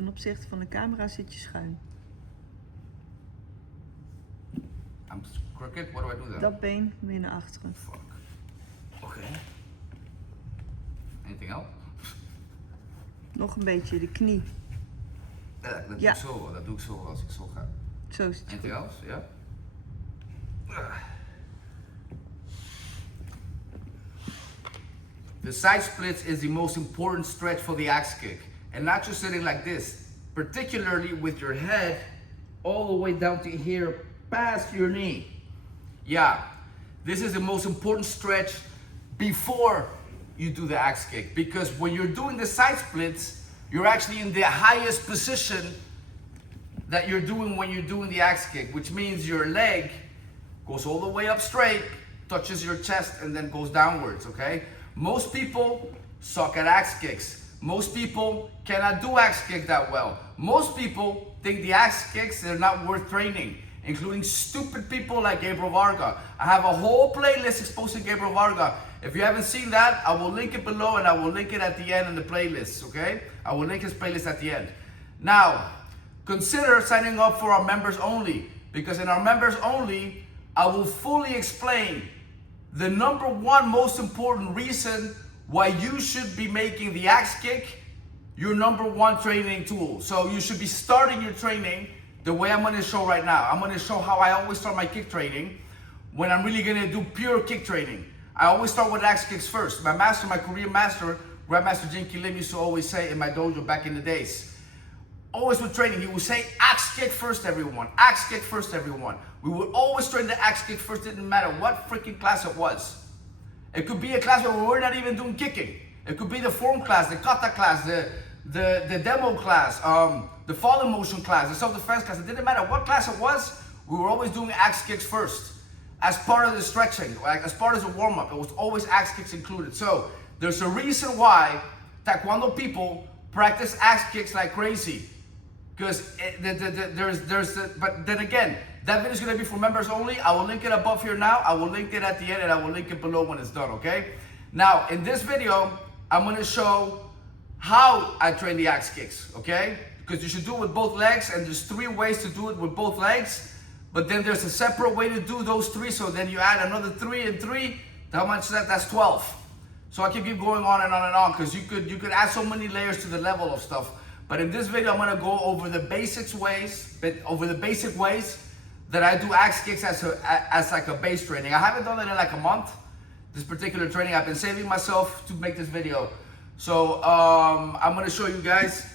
ten opzichte van de camera zit je schuin. I'm crooked, what do I do then? Dat been weer naar achteren. Fuck. Okay. Anything else? Nog een beetje de knie. Ja, dat doe Ja. ik zo, dat doe ik zo als ik zo ga. Zo zit je. Anything else? Yeah? The side splits is the most important stretch for the axe kick. And not just sitting like this, particularly with your head all the way down to here, past your knee. Yeah, this is the most important stretch before you do the axe kick. Because when you're doing the side splits, you're actually in the highest position that you're doing when you're doing the axe kick, which means your leg goes all the way up straight, touches your chest, and then goes downwards, okay? Most people suck at axe kicks. Most people cannot do axe kick that well. Most people think the axe kicks are not worth training, including stupid people like Gabriel Varga. I have a whole playlist exposing Gabriel Varga. If you haven't seen that, I will link it below and I will link it at the end in the playlist, okay? I will link his playlist at the end. Now, consider signing up for our members only, because in our members only, I will fully explain the number one most important reason why you should be making the axe kick your number one training tool. So you should be starting your training the way I'm gonna show right now. I'm gonna show how I always start my kick training when I'm really gonna do pure kick training. I always start with axe kicks first. My master, my Korean master, Grandmaster Jinky Lim used to always say in my dojo back in the days, always with training, he would say, axe kick first, everyone. Axe kick first, everyone. We would always train the axe kick first, didn't matter what freaking class it was. It could be a class where we're not even doing kicking. It could be the form class, the kata class, the demo class, the falling motion class, the self-defense class. It didn't matter what class it was, we were always doing axe kicks first. As part of the stretching, like as part of the warm-up, it was always axe kicks included. So there's a reason why Taekwondo people practice axe kicks like crazy. Because but then again, that video is going to be for members only. I will link it above here now. I will link it at the end and I will link it below when it's done, okay? Now, in this video, I'm going to show how I train the axe kicks, okay? Because you should do it with both legs, and there's 3 ways to do it with both legs. But then there's a separate way to do those 3, so then you add another 3 and 3. How much is that? That's 12. So I can keep going on and on and on, because you could add so many layers to the level of stuff. But in this video, I'm gonna go over the basic ways that I do axe kicks as like a base training. I haven't done it in like a month. This particular training, I've been saving myself to make this video. So I'm gonna show you guys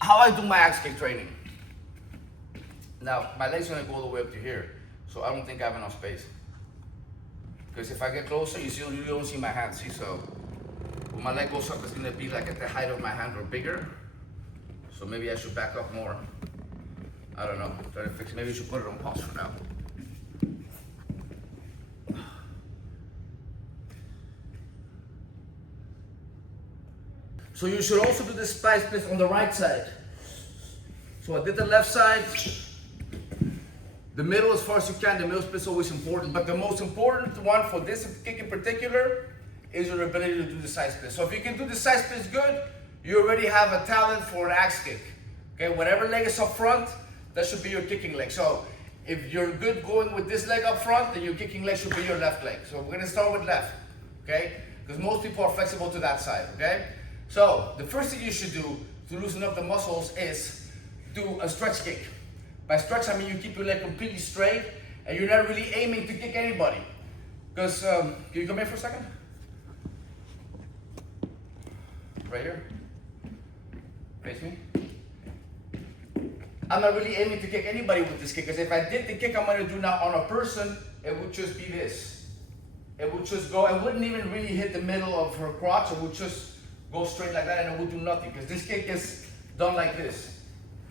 how I do my axe kick training. Now, my leg's gonna go all the way up to here, so I don't think I have enough space. Because if I get closer, you don't see my hand, see? So when my leg goes up, it's gonna be like at the height of my hand or bigger. So maybe I should back up more. I don't know, try to fix, maybe you should put it on pause for now. So you should also do the spine splits on the right side. So I did the left side, the middle as far as you can. The middle split is always important, but the most important one for this kick in particular is your ability to do the side split. So if you can do the side splits good, you already have a talent for an axe kick. Okay, whatever leg is up front, that should be your kicking leg. So if you're good going with this leg up front, then your kicking leg should be your left leg. So we're gonna start with left, okay? Because most people are flexible to that side, okay? So the first thing you should do to loosen up the muscles is do a stretch kick. By stretch, I mean you keep your leg completely straight and you're not really aiming to kick anybody. Because, can you come here for a second? Right here. Face me. I'm not really aiming to kick anybody with this kick, because if I did the kick I'm going to do now on a person, it would just be this. It would just go, it wouldn't even really hit the middle of her crotch, it would just go straight like that and it would do nothing, because this kick is done like this.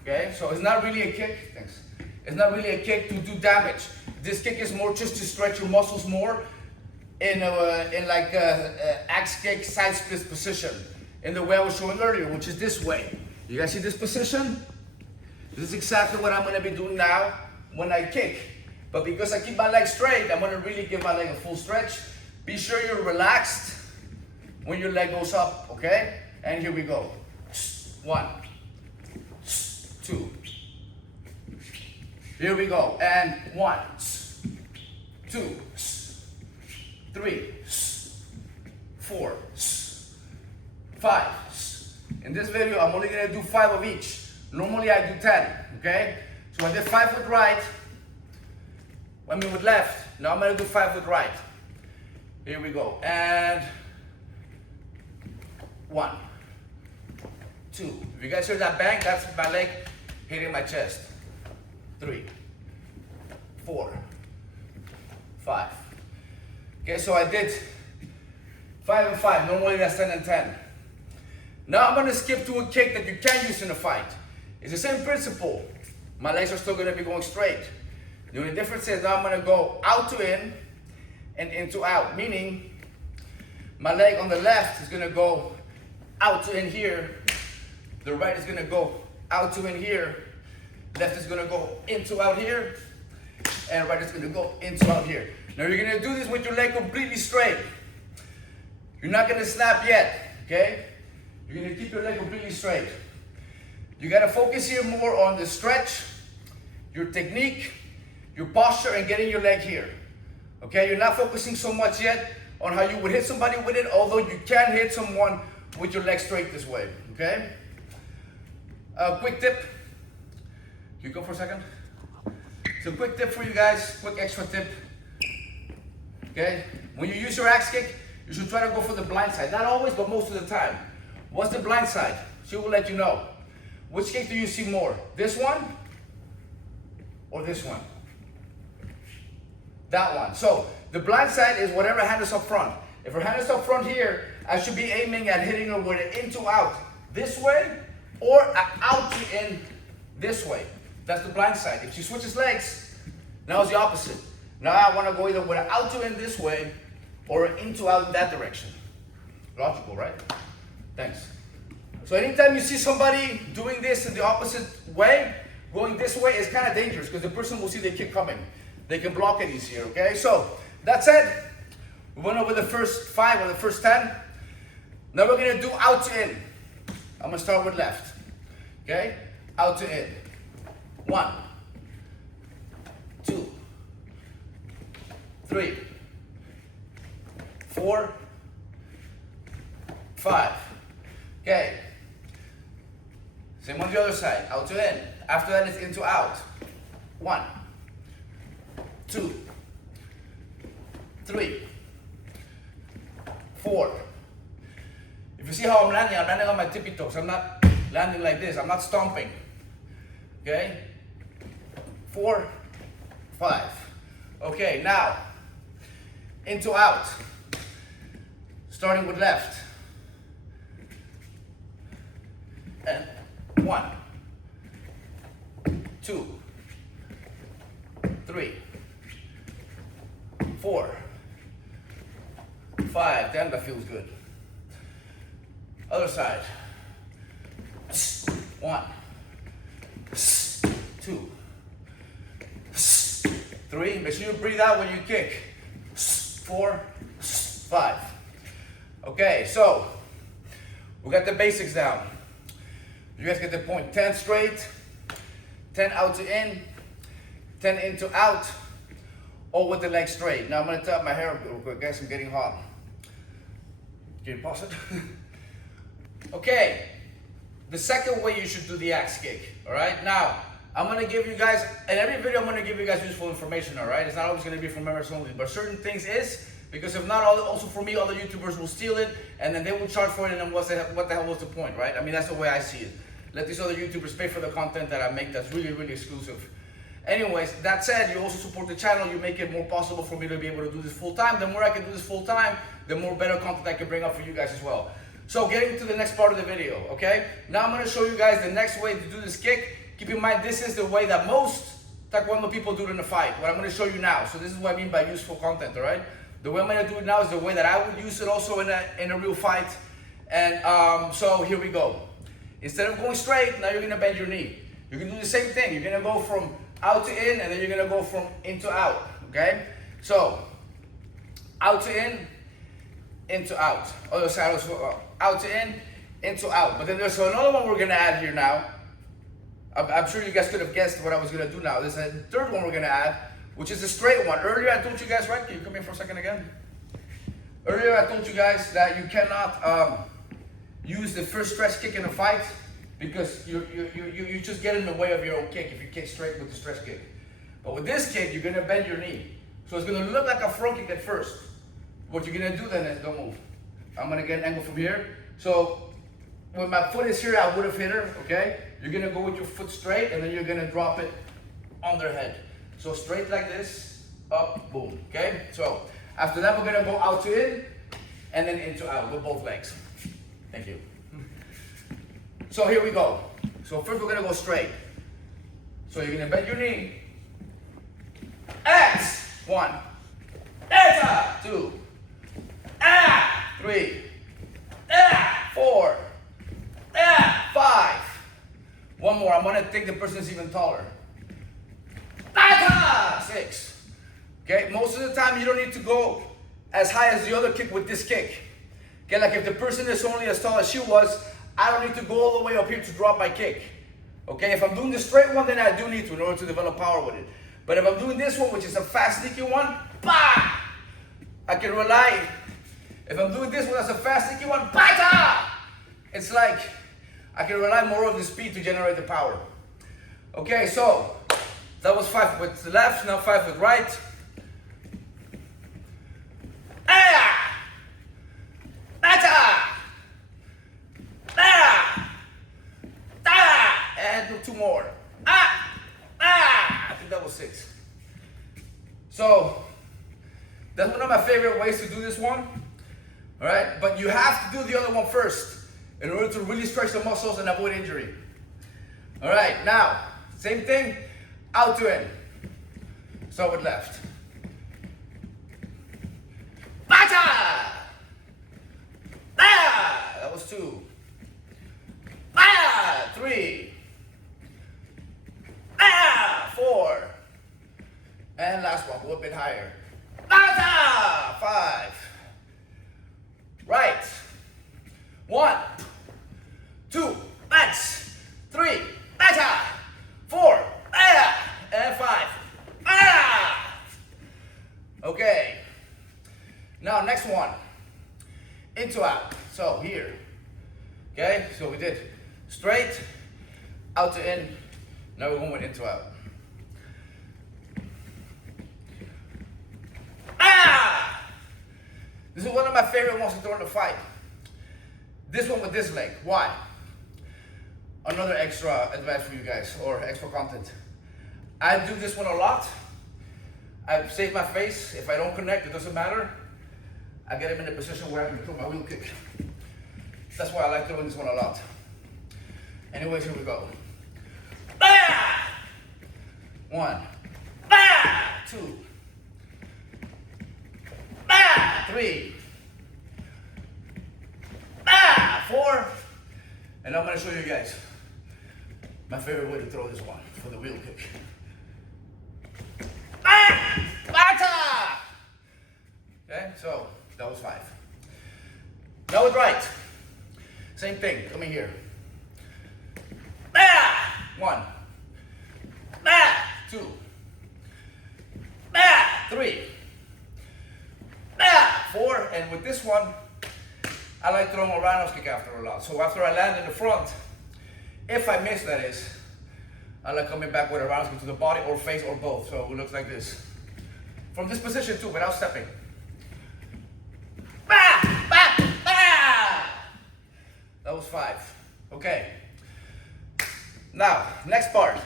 Okay, so it's not really a kick, thanks. It's not really a kick to do damage. This kick is more just to stretch your muscles more in like a axe kick side split position, in the way I was showing earlier, which is this way. You guys see this position? This is exactly what I'm going to be doing now when I kick. But because I keep my leg straight, I'm going to really give my leg a full stretch. Be sure you're relaxed when your leg goes up, okay? And here we go. 1, Here we go. And 1, 2, 3, 4, 5. In this video, I'm only gonna do 5 of each. Normally I do 10, okay? So I did 5 with right, with left. Now I'm gonna do 5 with right. Here we go. And 1, 2. If you guys hear that bang, that's my leg hitting my chest. 3, 4, 5. Okay, so I did 5 and 5. Normally that's 10 and 10. Now I'm gonna skip to a kick that you can use in a fight. It's the same principle. My legs are still gonna be going straight. The only difference is now I'm gonna go out to in and in to out, meaning my leg on the left is gonna go out to in here. The right is gonna go out to in here. Left is gonna go into out here. And right is gonna go into out here. Now you're gonna do this with your leg completely straight. You're not gonna snap yet, okay? You're gonna keep your leg completely straight. You gotta focus here more on the stretch, your technique, your posture, and getting your leg here. Okay, you're not focusing so much yet on how you would hit somebody with it, although you can hit someone with your leg straight this way, okay? Quick tip. Can you go for a second? So quick tip for you guys, quick extra tip. Okay, when you use your axe kick, you should try to go for the blind side. Not always, but most of the time. What's the blind side? She will let you know. Which kick do you see more? This one or this one? That one. So the blind side is whatever hand is up front. If her hand is up front here, I should be aiming at hitting her with an in to out this way or out to in this way. That's the blind side. If she switches legs, now it's the opposite. Now I want to go either with an out to in this way or an in to out in that direction. Logical, right? Thanks. So anytime you see somebody doing this in the opposite way, going this way is kind of dangerous because the person will see the kick coming. They can block it easier, okay? So that's it. We went over the first 5 or the first 10. Now we're gonna do out to in. I'm gonna start with left, okay? Out to in. 1, 2, 3, 4, 5. Okay. Same on the other side. Out to in. After that, it's into out. 1, 2, 3, 4. If you see how I'm landing on my tippy toes. I'm not landing like this. I'm not stomping. Okay? 4, 5. Okay, now, into out. Starting with left. And 1, 2, 3, 4, 5. Damn, that feels good. Other side. 1, 2, 3. Make sure you breathe out when you kick. 4, 5. Okay, so we got the basics down. You guys get the point. 10 straight, 10 out to in, 10 in to out, all with the leg straight. Now I'm gonna tie up my hair up real quick, guys. I'm getting hot. Can you pause it? Okay, the second way you should do the axe kick. All right, now I'm gonna give you guys, in every video I'm gonna give you guys useful information. All right, it's not always gonna be for members only, but certain things is, because if not, also for me, other YouTubers will steal it, and then they will charge for it, and then what the hell was the point, right? I mean, that's the way I see it. Let these other YouTubers pay for the content that I make that's really, really exclusive. Anyways, that said, you also support the channel, you make it more possible for me to be able to do this full time. The more I can do this full time, the more better content I can bring up for you guys as well. So getting to the next part of the video, okay? Now I'm gonna show you guys the next way to do this kick. Keep in mind, this is the way that most Taekwondo people do it in a fight, what I'm gonna show you now. So this is what I mean by useful content, all right? The way I'm gonna do it now is the way that I would use it also in a real fight. And so here we go. Instead of going straight, now you're gonna bend your knee. You can do the same thing. You're gonna go from out to in, and then you're gonna go from in to out, okay? So, out to in to out. Other side also, out to in to out. But then there's another one we're gonna add here now. I'm sure you guys could have guessed what I was gonna do now. This is the third one we're gonna add, which is a straight one. Earlier I told you guys, right? Can you come here for a second again? Earlier I told you guys that you cannot use the first stretch kick in a fight because you just get in the way of your own kick if you kick straight with the stretch kick. But with this kick, you're gonna bend your knee. So it's gonna look like a front kick at first. What you're gonna do then is don't move. I'm gonna get an angle from here. So when my foot is here, I would have hit her, okay? You're gonna go with your foot straight and then you're gonna drop it on their head. So straight like this, up, boom, okay? So after that, we're gonna go out to in and then into out with both legs. Thank you. So here we go. So first we're gonna go straight. So you're gonna bend your knee. X, 1, eta, 2, 3, 4, 5. One more. I'm gonna think the person's even taller. 6. Okay. Most of the time, you don't need to go as high as the other kick with this kick. Okay. Like if the person is only as tall as she was, I don't need to go all the way up here to drop my kick. Okay. If I'm doing the straight one, then I do need to in order to develop power with it. But if I'm doing this one, which is a fast, sneaky one, bah! I can rely. If I'm doing this one, that's a fast, sneaky one, bata! It's like I can rely more on the speed to generate the power. Okay, so that was 5 with the left, now 5 with right. Ah! Bata! Ah! Ah! And do 2 more. Ah! Ah! I think that was 6. So that's one of my favorite ways to do this one. All right, but you have to do the other one first in order to really stretch the muscles and avoid injury. All right, now same thing, out to in. Start with left. Bata! Ah! That was 2. Ah! 3. Ah! 4. And last one, go a bit higher. Bata! 5. Right. 1, 2, that's 3, bata! 4, and 5. Okay. Now next one. Into out. So here. Okay, so we did straight, out to in. Now we're going with into out. This is one of my favorite ones to throw in the fight. This one with this leg. Why? Another extra advice for you guys, or extra content. I do this one a lot. I save my face. If I don't connect, it doesn't matter. I get him in a position where I can throw my wheel kick. That's why I like throwing this one a lot. Anyways, here we go. 1, 2, 3, 4, and I'm going to show you guys my favorite way to throw this one for the wheel kick. Bata! Okay, so that was 5. Now with right, same thing. Come in here. 1, 2, 3. 4, and with this one, I like throwing a roundhouse kick after a lot. So after I land in the front, if I miss, that is, I like coming back with a roundhouse kick to the body or face or both. So it looks like this. From this position too, without stepping. That was 5. Okay. Now, next part.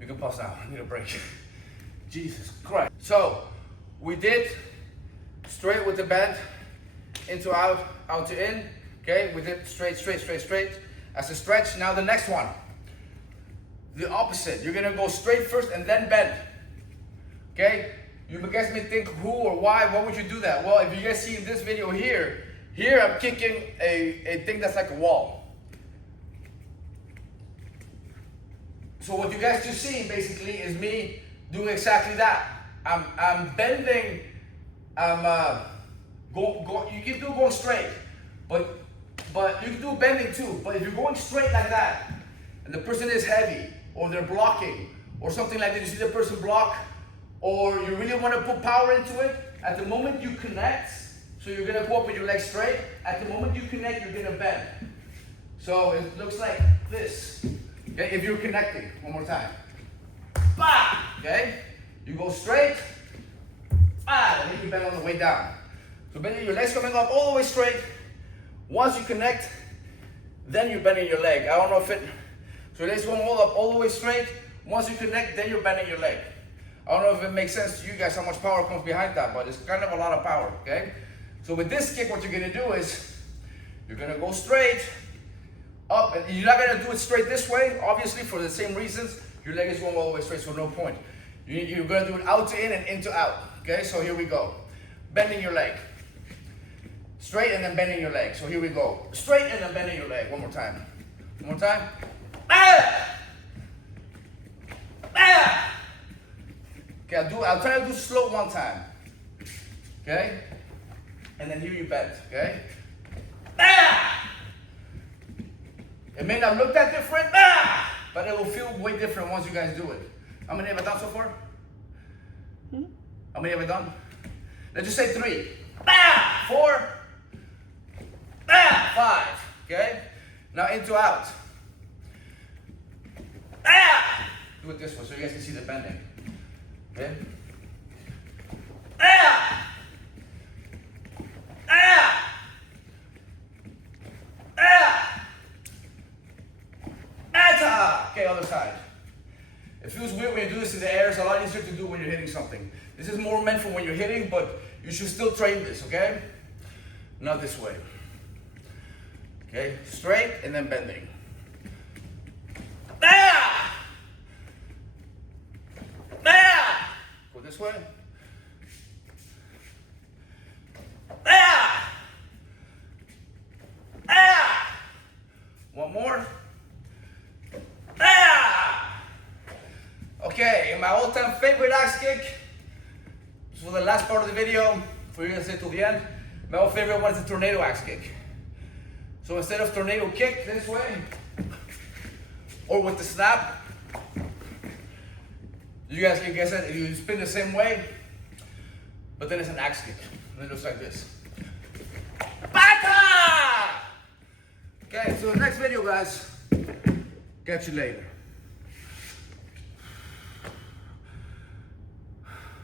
You can pause now. I need a break. Jesus Christ. So, we did straight with the bend, into out, out to in. Okay, we did straight, straight, straight, straight. As a stretch. Now the next one. The opposite. You're gonna go straight first and then bend. Okay? You guys may think who or why would you do that? Well, if you guys see in this video here I'm kicking a thing that's like a wall. So what you guys just see basically is me doing exactly that. I'm bending, you can do going straight, but you can do bending too. But if you're going straight like that, and the person is heavy, or they're blocking, or something like that, you see the person block, or you really want to put power into it, at the moment you connect, so you're gonna go up with your legs straight, at the moment you connect, you're gonna bend. So it looks like this, okay, if you're connecting, one more time. Bah! Okay, you go straight, and then you bend on the way down. So bending your legs coming up all the way straight. Once you connect, then you're bending your leg. I don't know if it, so your legs going all up all the way straight. Once you connect, then you're bending your leg. I don't know if it makes sense to you guys how much power comes behind that, but it's kind of a lot of power, okay? So with this kick, what you're gonna do is, you're gonna go straight, up, and you're not gonna do it straight this way, obviously for the same reasons. Your leg is going all the way straight, so no point. You're gonna do it out to in and in to out, okay? So here we go. Bending your leg. Straight and then bending your leg. So here we go. Straight and then bending your leg. One more time. One more time. Ah! Ah! Okay, I'll try to do slow one time. Okay? And then here you bend. Okay? Ah! It may not look that different, but it will feel way different once you guys do it. How many have I done so far? How many have I done? Let's just say 3. 4. 5. Okay? Now into out. Do it this way so you guys can see the bending. Okay? Okay, other side. It feels weird when you do this in the air. It's a lot easier to do when you're hitting something. This is more meant for when you're hitting, but you should still train this, okay? Not this way. Okay, straight and then bending. Go this way. One more. Okay, my all-time favorite axe kick. This was the last part of the video for you to stay till the end. My old favorite one is the tornado axe kick. So instead of tornado kick this way, or with the snap, you guys can guess it. You spin the same way, but then it's an axe kick. And it looks like this. Bakker! Okay, so the next video, guys. Catch you later.